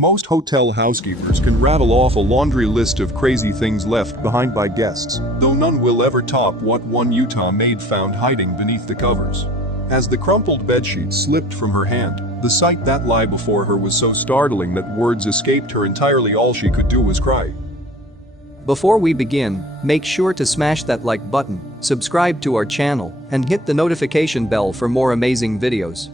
Most hotel housekeepers can rattle off a laundry list of crazy things left behind by guests, though none will ever top what one Utah maid found hiding beneath the covers. As the crumpled bedsheet slipped from her hand, the sight that lay before her was so startling that words escaped her entirely. All she could do was cry. Before we begin, make sure to smash that like button, subscribe to our channel, and hit the notification bell for more amazing videos.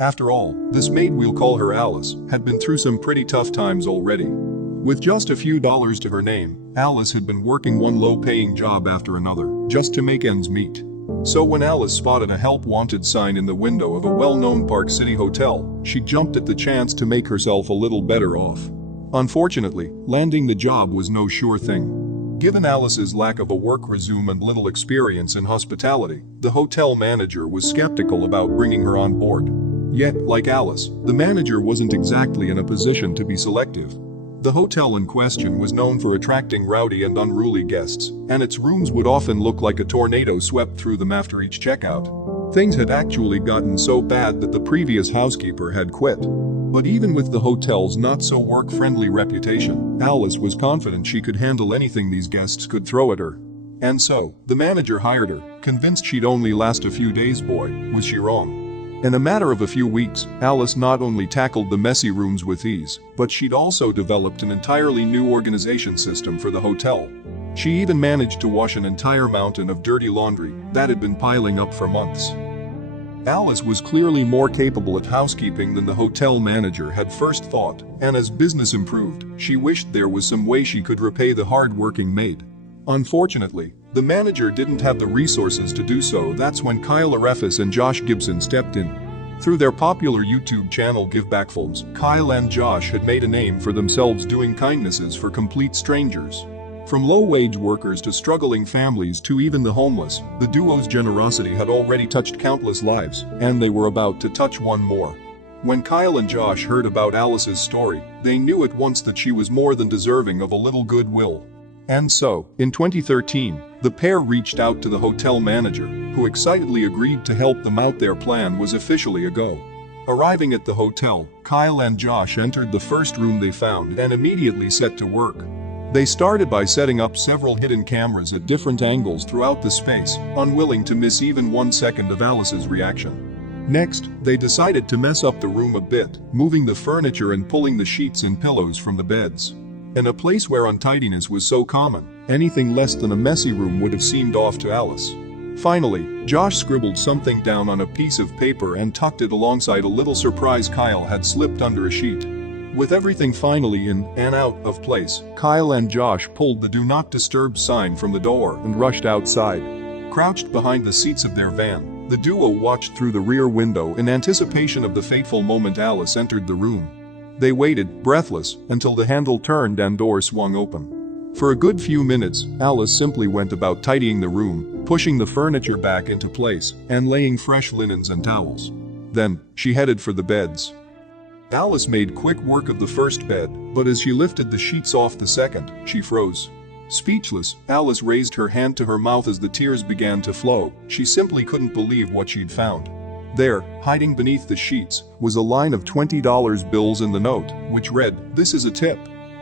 After all, this maid, we'll call her Alice, had been through some pretty tough times already. With just a few dollars to her name, Alice had been working one low-paying job after another, just to make ends meet. So when Alice spotted a help wanted sign in the window of a well-known Park City hotel, she jumped at the chance to make herself a little better off. Unfortunately, landing the job was no sure thing. Given Alice's lack of a work resume and little experience in hospitality, the hotel manager was skeptical about bringing her on board. Yet, like Alice, the manager wasn't exactly in a position to be selective. The hotel in question was known for attracting rowdy and unruly guests, and its rooms would often look like a tornado swept through them after each checkout. Things had actually gotten so bad that the previous housekeeper had quit. But even with the hotel's not-so-work-friendly reputation, Alice was confident she could handle anything these guests could throw at her. And so, the manager hired her, convinced she'd only last a few days. Boy, was she wrong. In a matter of a few weeks, Alice not only tackled the messy rooms with ease, but she'd also developed an entirely new organization system for the hotel. She even managed to wash an entire mountain of dirty laundry that had been piling up for months. Alice was clearly more capable at housekeeping than the hotel manager had first thought, and as business improved, she wished there was some way she could repay the hard-working maid. Unfortunately, the manager didn't have the resources to do so. That's when Kyle Arefis and Josh Gibson stepped in. Through their popular YouTube channel Give Back Films, Kyle and Josh had made a name for themselves doing kindnesses for complete strangers. From low-wage workers to struggling families to even the homeless, the duo's generosity had already touched countless lives, and they were about to touch one more. When Kyle and Josh heard about Alice's story, they knew at once that she was more than deserving of a little goodwill. And so, in 2013, the pair reached out to the hotel manager, who excitedly agreed to help them out. Their plan was officially a go. Arriving at the hotel, Kyle and Josh entered the first room they found and immediately set to work. They started by setting up several hidden cameras at different angles throughout the space, unwilling to miss even 1 second of Alice's reaction. Next, they decided to mess up the room a bit, moving the furniture and pulling the sheets and pillows from the beds. In a place where untidiness was so common, anything less than a messy room would have seemed off to Alice. Finally, Josh scribbled something down on a piece of paper and tucked it alongside a little surprise Kyle had slipped under a sheet. With everything finally in and out of place, Kyle and Josh pulled the "Do Not Disturb" sign from the door and rushed outside. Crouched behind the seats of their van, the duo watched through the rear window in anticipation of the fateful moment Alice entered the room. They waited, breathless, until the handle turned and door swung open. For a good few minutes, Alice simply went about tidying the room, pushing the furniture back into place, and laying fresh linens and towels. Then, she headed for the beds. Alice made quick work of the first bed, but as she lifted the sheets off the second, she froze. Speechless, Alice raised her hand to her mouth as the tears began to flow. She simply couldn't believe what she'd found. There, hiding beneath the sheets, was a line of $20 bills in the note, which read, "This is a tip.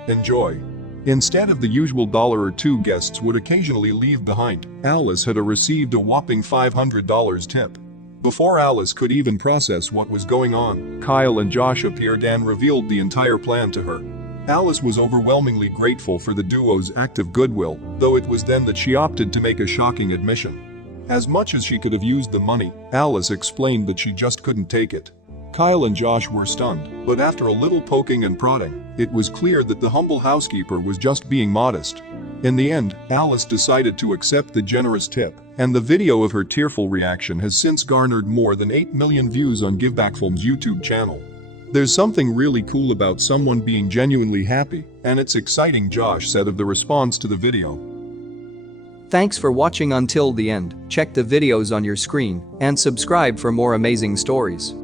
Enjoy." Instead of the usual $1 or $2 guests would occasionally leave behind, Alice had received a whopping $500 tip. Before Alice could even process what was going on, Kyle and Josh appeared and revealed the entire plan to her. Alice was overwhelmingly grateful for the duo's act of goodwill, though it was then that she opted to make a shocking admission. As much as she could have used the money, Alice explained that she just couldn't take it. Kyle and Josh were stunned, but after a little poking and prodding, it was clear that the humble housekeeper was just being modest. In the end, Alice decided to accept the generous tip, and the video of her tearful reaction has since garnered more than 8 million views on Give Back Films' YouTube channel. There's something really cool about someone being genuinely happy, and it's exciting, Josh said of the response to the video. Thanks for watching until the end. Check the videos on your screen and subscribe for more amazing stories.